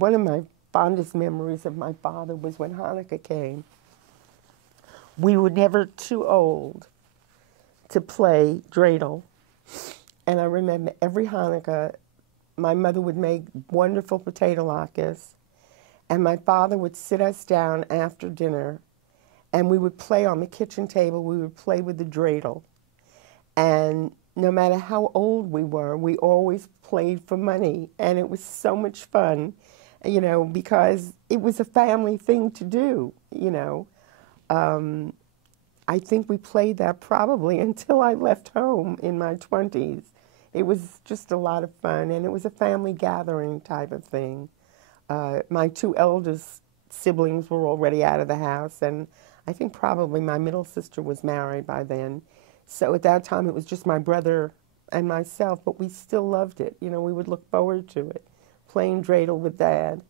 one of my fondest memories of my father was when Hanukkah came. We were never too old to play Dreydl. And I remember every Hanukkah, my mother would make wonderful potato latkes, and my father would sit us down after dinner, and we would play on the kitchen table. We would play with the Dreydl. And no matter how old we were, we always played for money. And it was so much fun, you know, because it was a family thing to do, you know. I think we played that probably until I left home in my 20s. It was just a lot of fun, and it was a family gathering type of thing. My two eldest siblings were already out of the house, and I think probably my middle sister was married by then. So at that time, it was just my brother and myself, but we still loved it. You know, we would look forward to it, playing Dreydl with Dad.